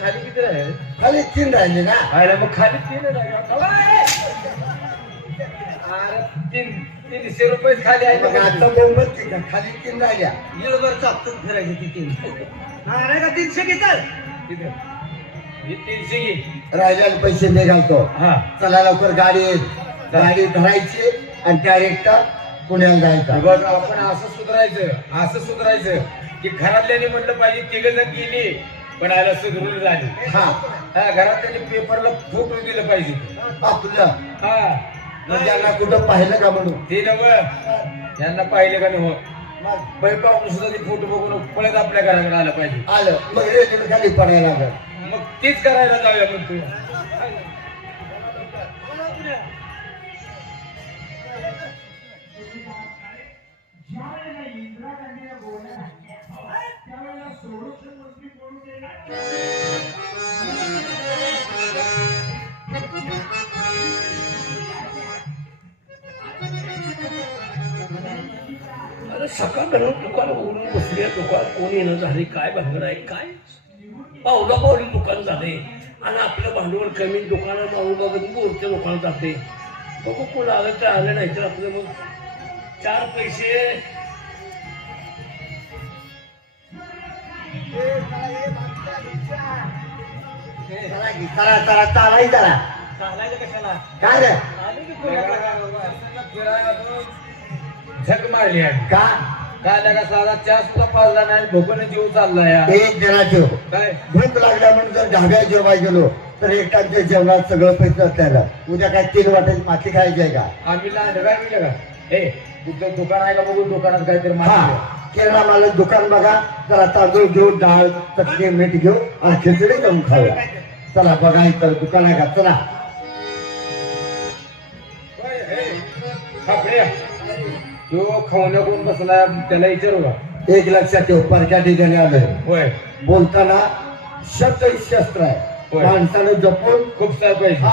खाली किती राहिले? खाली तीन राहिले ना? अरे मग खाली तीन अरे तीन तीनशे रुपये खाली आहे आता बोंबल ती का? खाली तीन राहिल्या. येळभर चापतच फिरायची ती तीन. नाही का? तीनशे घेतात हे तीनशे घे. राहिल्याला पैसे निघालतो हा. चला लवकर गाडी. गाडी धरायची आणि डायरेक्ट पुण्याला जायचं. बघ आपण असं सुधारायचं असं सुधारायचं की घरातल्याने म्हणलं पाहिजे तिघ जण गेली. पण आला सुधरून झाली. हा. हा घरात त्यांनी पेपरला फोटो दिलं पाहिजे. हा. म्हणजे यांना कुठं पाहिलं का म्हणून? ते नव. यांना पाहिलं का नाही हो मग सुद्धा ते फोटो बघून पळत आपल्या घराकडे आलं पाहिजे. आलं. मग रेल्वे खाली पडायला लागल? मग तीच करायला जाऊया मग तू. अरे सकाळ घरात दुकान उघडून बसली दुकान कोण येणं झाले? काय भांगड आहे? काय? पावला पावली दुकान झाले. आणि आपलं भांडवल कमी दुकानात मागून बघत बोरच्या दुकानात जाते. बघू कोण आलं तर आलं नाही तर आपलं मग चार पैसे. चला चला चला चालाय चला काय? रे झक मारली आहे का काय? लागा साधा चहा सुद्धा पाजला नाही भोगन जीव चालला या एक जणाचे काय भूक लागल्या म्हणून जर ढाब्या गेलो तर जेवणात सगळं पैसे उद्या काय तीन वाटायची माती खायची आहे का आम्ही लहान का? ए दुकान आहे का बघू? दुकानात काहीतरी हा. माहिती केरळा मला दुकान बघा. जरा तांदूळ घेऊ डाळ चटणी मीठ घेऊ आणि खिचडी घेऊन खाऊया. चला बघा इथं दुकान आहे का? चला. तो खावण्या कोण बसला त्याला विचारू का? एक लक्षात ठेव परक्या ठिकाणी आलोय. होय. बोलताना शब्द शस्त्र आहे. होय. माणसानं जपून खूप सार पाहिजे हा,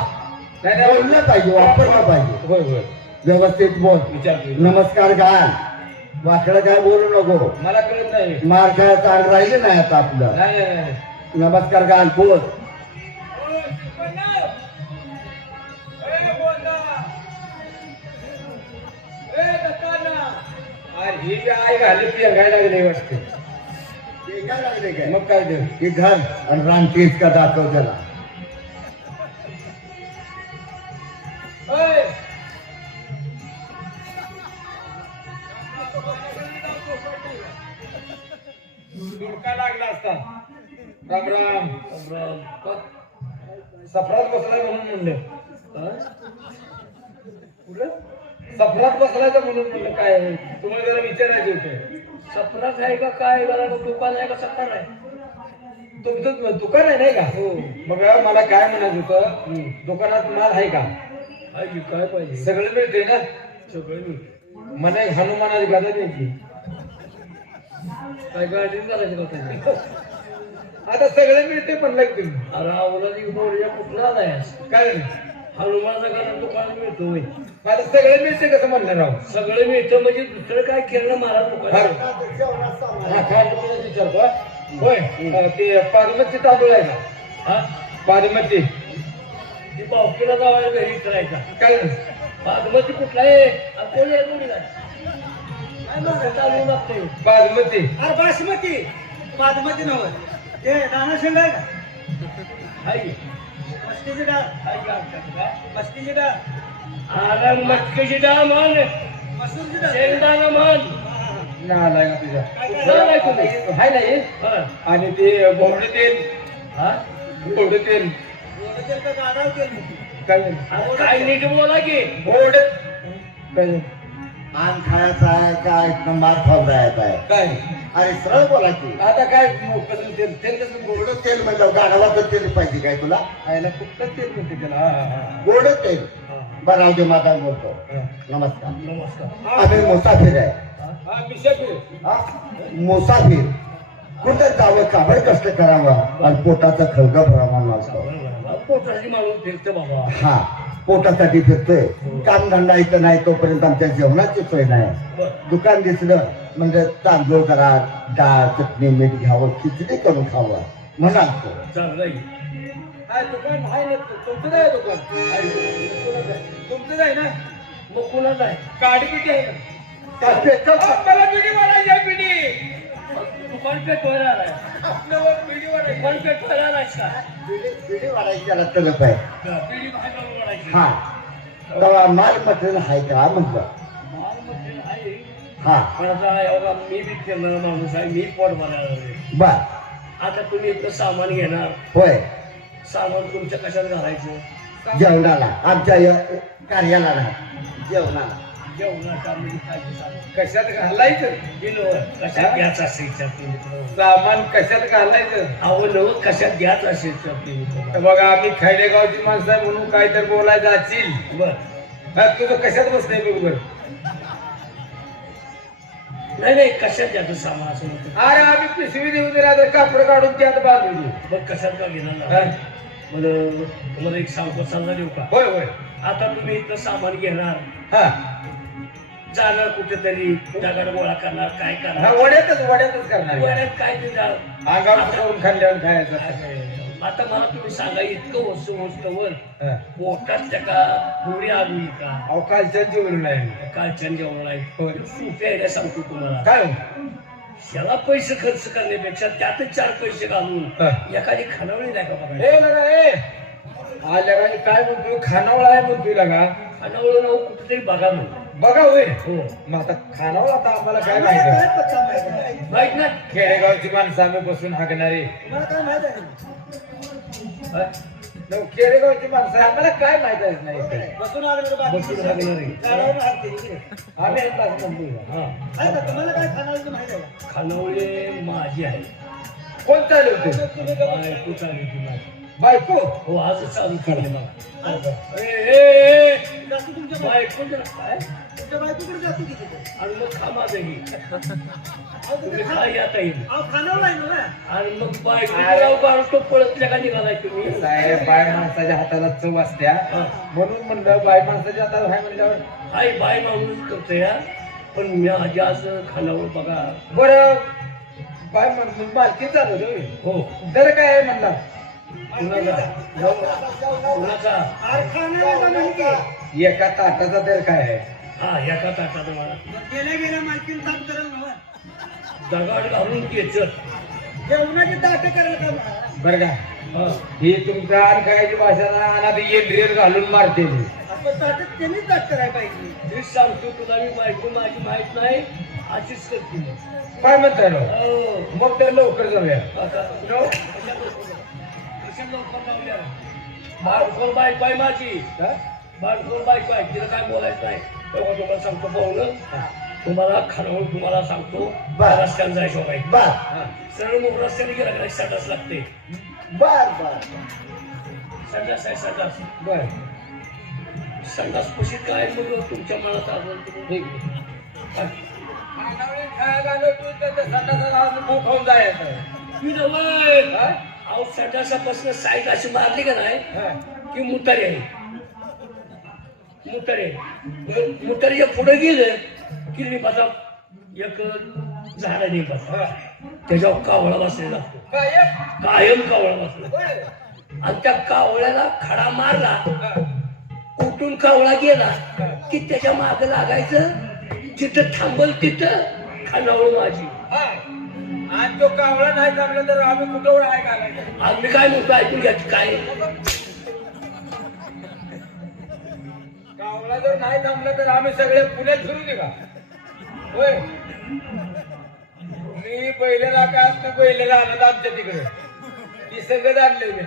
नाही नाही. बोललं पाहिजे वापरलं पाहिजे. होय होय. व्यवस्थित बोल. नमस्कार घाल वाकडं काय बोलू नको. मला कळत नाही. मार काय चाल राहिले नाही आता आपलं. नाही नाही, नाही. नमस्कार घाल बोल. ही आई घाली पेंगायला लागली वाटते ते काय लागले काय? मग काय ते? हे घर आणि रानटी इतका दाखव त्याला. सफरात बसलाय म्हणून म्हणलं. कुठं सफरात बसलायचं म्हणून म्हणलं. काय? तुम्हाला जरा विचारायचं होतं. सपरात आहे का? काय घराला दुकान आहे का? सत्तर आहे. तुमचं दुकान आहे नाही का? हो. मग मला काय म्हणायचं होतं? दुकानात माल आहे का? आहे काय पाहिजे? सगळं मिळते ना? सगळं मिळतं मला एक हनुमानाची गादा द्यायची. काय गाडी करायची का आता सगळं मिळते पण लाईक तुम्ही अरे आवला मोर्या कुठला आलाय? काय? हनुमानचा घरात दुकान मिळतो होय. आता सगळं मिळते कसं म्हणलं राव? सगळं मिळतं म्हणजे दुसरं काय केलं महाराज दुकान. हा विचारतो हा? होय अं, ते पारमती तांदूळ आहे का हा? पारमती ती पावकीला जावायला घरी करायचा काय? बागमती कुठला आहे? आणि कोण आहे कोणी काय काय मागं चालू लागतंय बासमती अरे बासमती. बासमती नव्हतं ते दाना शेंग आहे का की? मस्तीची डाळ आमच्याकडे काय? मस्तीची डाळ. अरे मटकीची डाळ म्हण. मसूरची डाळ. शेंगदाणा म्हण. नालाय का कुठला आहे तुम्ही? हाय नाही. आणि ते बोबडे तेल. हा? बोबडे तेल. एवढं तेल का गाढव तेल नाही. काय काय नीट बोला की. बोबडे काय आम खायचा आहे काय मार खावरायचा आहे. काय? अरे सरळ बोला की. आता काय कसं तेल तेल कसं गोड? तेल म्हणलं गाढवाचं तेल पाहिजे काय तुला? खायला कुठलं तेल म्हणते त्याला. गोड तेल. बरं राहू दे माता बोलतो. नमस्कार. नमस्कार. आम्ही मुसाफिर आहे? मुसाफिर. कुठं जावं काबड कष्ट करावं? आणि पोटाचा खळगा भरावा नसतो पोटाची माणूस फिरतं बाबा. हा. पोटासाठी फिरतोय. काम धंदा इथं नाही तोपर्यंत आमच्या जेवणाची सोय नाही. दुकान दिसलं म्हणजे तांदूळ करा डाळ चटणी मीठ घ्यावं खिचडी करून खावं चांगलं आहे तुमचं नाही दुकान? तुमचं नाही ना? मग कुणाचं आहे? गाडी पिटी आहे पिढी. पिढी वाढायची. दुकान पेटवायला आलाय का? पिढी पिढी वाढायची त्याला तलप आहे. पिढी बाहेर जाऊन वाढायची. हा. तेव्हा माल मटेरियल आहे का म्हटलं? माल मटेरियल आहे. हा. पण आता एवढा मी बी फिरणारा माणूस आहे मी पोट भरायला. बर. आता तुम्ही इथं सामान घेणार. होय. सामान तुमच्या कशात घालायचं? जेवणाला. आमच्या य- कार्याला जेवणाला. जेवणाचा म्हणजे काय. कशात घालायचं? दिलं कशात घ्यायचं असेल तर सामान कशात घालायचं? अहो नव कशात घ्यायचं असेल तर तर बघा आम्ही खैडेगावची माणसं आहे म्हणून काय तर बोलायचं असेल बर. हा, तुझं कशात बसतंय बरोबर नाही नाही कशात घ्यायचं सामान असं म्हणतो? अरे आम्ही पिशवी देऊ दे आता कापड काढून त्यात बांधू देऊ. मग कशात का घेणार हा? मला तुम्हाला एक सांगतो सांगा देऊ का? होय होय. आता तुम्ही इथं सामान घेणार. हा. जाणार कुठेतरी दगड गोळा करणार काय हा करणार वड्यातच वड्यातच करणार. वड्यात काय ते जा- अंगावर करून खाल्ल्यावर खायचं. आता मला तुम्ही सांगा इतकं वस्तू वस्तूवर हा. पोटात त्या का पुढे आली का? अहो कालच्या जेवण नाही. कालच्या जेवण होय. सुट्या यायला सांगतो तुम्हाला. काय? हो? ह्याला पैसे खर्च करण्यापेक्षा त्यातच चार पैसे घालून हा. एखादी खानावळी नाही का बघा ए लगा ए! आल्या काय म्हणतोय? खानावळ आहे म्हणतोय लगा. खानावळ नाव कुठेतरी बघा म्हणलं बघा होय हो. मग आता खानावळ आता आम्हाला काय माहिती माहिती ना खेडेगावची माणसं आम्ही बसून हाकणारे तुम्हाला काय माहीत आहे? खेडेगावची माणसं आहे, आम्हाला काय माहीत नाही. बसून बाकी बसून हाकणारे. हात दिले. आम्ही आता म्हणतोय हा आहे का तुम्हाला काय खाणार माहीत आहे? का? खानावळे माझी आहे. कोण चालू होते? तुम्ही का बघ- बायको चालली ती माझी. बायको. हो आज चालू केली मला. तुमच्या बायको- बायको जरा काय? तुमच्या बायकोकडे जातो की तिथे. आणि मग तुम्ही येईल ना. आणि मग बायको बाळतो पळत का निघालाय तुम्ही? साहेब बाय माणसाच्या हाताला चव असत्या. म्हणून म्हणलं बाय माणसाच्या हाताला हाय म्हणल्यावर. हाय बाय माणूस करतो या पण मी आजी आज खानावर बघा. बरं. बाय म्हणून मालकी चालू. हो. दर काय आहे म्हणला? एका ताटाचा दर काय आहे? हा एका ताटात मला गेल्या गेल्या करेल दगाड घालून घ्यायचं जेवणाची ताट करेल का? बरं का? हा. तुमच्या आणि खायची भाषा ना आणि आता येंड्रीर घालून मारते मी. आपण ताटात त्यांनीच ताट करायला पाहिजे. मी सांगतो तुला मी बायको माझी माहीत नाही अशीच करते. काय म्हणताय? हो. मग तर लवकर जाऊया. कशा लवकर लावल्या? बाळखोर बायको आहे माझी. हा? बाळखोर बायको आहे तिला काय बोलायचं नाही. तेव्हा तुम्हाला सांगतो पाहुणं तुम्हाला खरवून तुम्हाला सांगतो. बरं. रस्त्याने जायचं पाहिजे बर. हा. सरळ मग रस्त्याने गेला का संडास लागते. बर बर. संडास आहे संडास बरं. संडास पशी काय मग तुमच्या मनात आलं तू तर त्या संडासाला खाऊन जायचं. हा? अहो संडासापासून साईड अशी मारली का नाही. की मुतारी आहे मुतारी आहे मुतारीच्या पुढे गेलं की लिंबाचा एक झाड लिंबाचा हा. त्याच्यावर कावळा बसलेला? कायम कावळा बसला. आणि त्या कावळ्याला खडा मारला. उठून कावळा गेला की त्याच्या माग लागायचं जिथं थांबल तिथं खानावळ माझी आणि तो कावळा नाही जमला तर आम्ही कुठं आहे घालायचं मी काय म्हणतो ऐकून घ्या की काय? कावळा जर नाही जमला तर आम्ही सगळे पुण्यात फिरू दे का? होय. मी बैलेला काय असतं बैलेला आणत आमच्या तिकडे. ती सगळं आणलंय मी.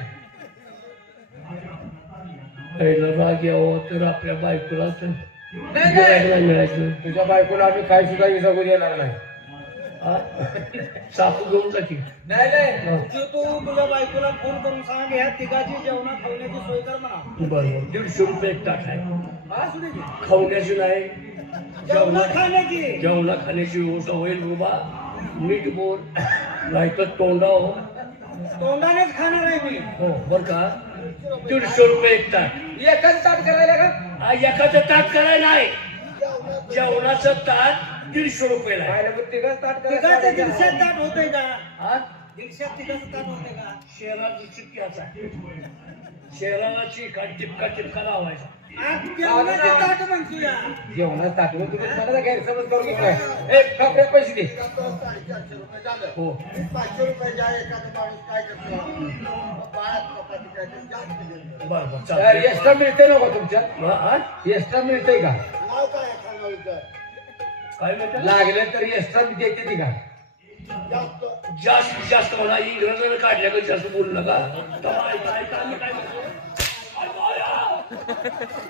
पहिलं राग यावं तर आपल्या बायकोला तर नाही, मिळायचं. तुझ्या बायकोला आम्ही काय सुद्धा विसागू देणार नाही? सापू घेऊन जा की. नाही नाही. तू तू तुझ्या बायकोला फोन करून सांग ह्या तिघाची जेवणा खावण्याची सोय कर म्हणा. बरोबर दीडशे रुपये एक ताट आहे. असू दे की. खावण्याची नाही. जेवणा जेवणा खाण्याची. जेवणा खाण्याची व्यवस्था होईल बाबा मीठ बोल नाही तर तोंडाव तोंडानेच खाणार आहे मी. हो बर का? दीडशे रुपये एक ताट. एकच ताट करायला का? हा एकाचं ताट करायला नाही जेवणाचं ताट दीडशे रुपयाला आहे. तिघच दीडशे ताट होतंय का? हा? दीडशे तिघाचं ताट होते का? टिपका टिपका लावायचा आज जेवणाचे ताट जेवणात तुम्ही मला गैरसमज ए पैसे दे. हो. बरं बरं चालतंय. एक्स्ट्रा मिळते ना का तुमच्या? हा, हा? एक्स्ट्रा मिळतंय का? काय म्हणतात लागले तर एक्स्ट्रा देते ती का जास्त जास्त म्हणा इंग्रजांना काढल्या का जास्त बोलू नका ऐका, ऐका, आम्ही काय म्हणतो. अरे बाया!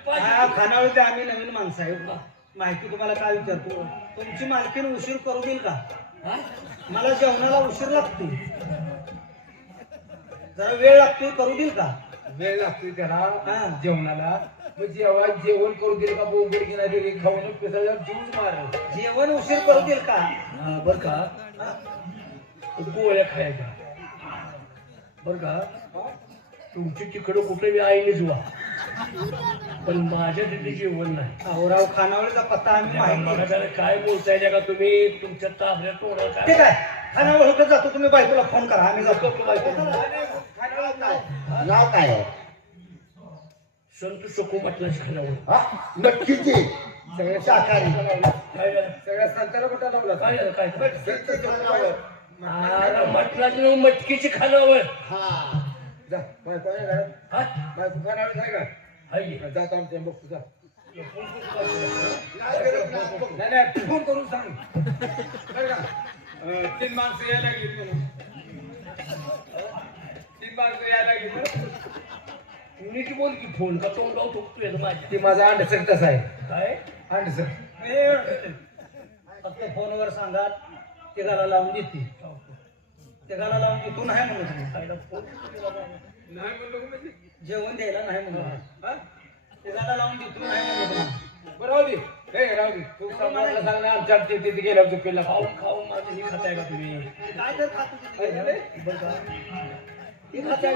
पाच- हा खानावळीचे आम्ही नवीन माणसं आहे माहिती तुम्हाला काय विचारतो तुमची मालकीन उशीर करू देईल का हा? मला जेवणाला उशीर लागतो जरा वेळ लागतो करू देईल का? वेळ लागतोय त्याला. जेवणाला. मग जेव्हा जेवण करू दिलं का बोंबड की नाही खाऊन जीवच मार. जेवण उशीर करू देईल का? बरं का? हा. गोळ्या खायच्या. बरं का? तुमची तिकडं कुठे मी आईनेच वा पण माझ्या तिथे जेवण नाही. अहो राव खानावळीचा पत्ता आम्ही माहिती. काय बोलताय का तुम्ही? तुमच्या ताबड्या तोडा ठीक काय आहे. खानावळ होतं जातो. तुम्ही बायकोला फोन करा. आम्ही जातो. काय नाव काय आहे संत सुखो म्हटलं खाण्यावर हा? सगळ्या शाकाहारी काय झालं सगळ्या संतांना कुठं लावला काय झालं काय झालं? अरे म्हटलं मटकीची खाण्यावर हा जा बायको आहे घरात हा बायको आहे का आमच्या बघ जा नाही नाही, नाही नाही फोन करून सांग बरं का अं, तीन माणसं यायला लागली म्हणून यायला म्हणून. नीट बोल की फोन का तोंड तू येत माझ्या? ती माझा अंडसर तसा आहे? काय? अंडसर फक्त फोनवर सांगा तिघाला लावून देते तिघाला लावून दे तू नाही म्हणत. खायला फोन? नाही म्हणलो का म्हणजे? जेवण द्यायला नाही म्हणत हा? तिघाला लावून दे तू नाही म्हणत मी. बरं राहू दे. हे राहू दे. तू सांभाळला सांग ना आमच्या तिथे तिथे गेला चुकीला. खाऊन खाऊन माझं हे खाताय का तुम्ही? काय तर खातो? बरं का? हे खाते